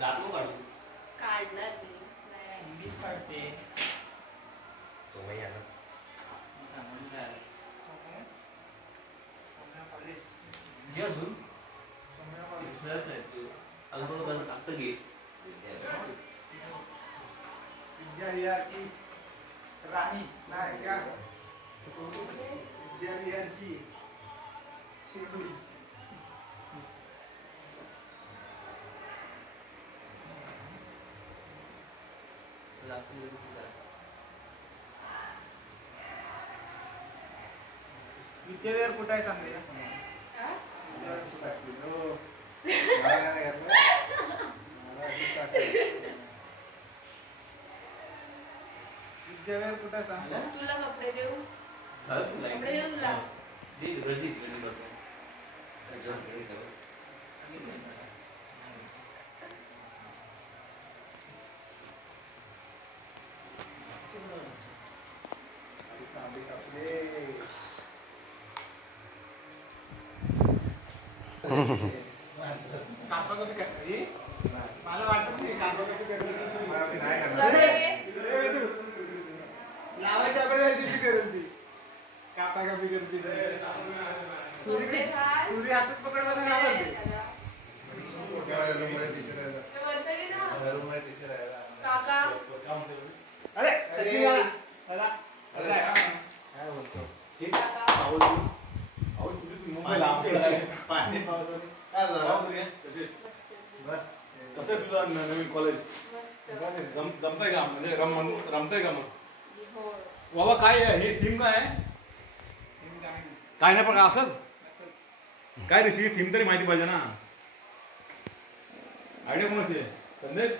दाखव काढू काढणार नाही इंग्लिश काढते सोमय्या ना घे अजून अल्पलोकांचं टाकतं घे विद्यालयाची राणी नाही का विद्यालयाची शेगडी विद्यालयावर कुठे आहे सांगले विद्यालयावर कुठे सांग तुला कपडे देऊ कपडे देऊ तुला कापा कमी करते मला वाटत नाही कापा कमी लावायच्या अगोदर करेल ती कापा कमी करते सूर्य हातात पकडला नाही आवडते काका अरे दादा काय बोलतो कसं तुझं नवीन कॉलेज मस्त जमतंय का म्हणजे रमतंय का मग हो बाबा काय आहे हे थीम काय आहे काय नाही पण असंच काय ऋषी थीम तरी माहिती पाहिजे ना आयडिया कोणाची आहे संदेश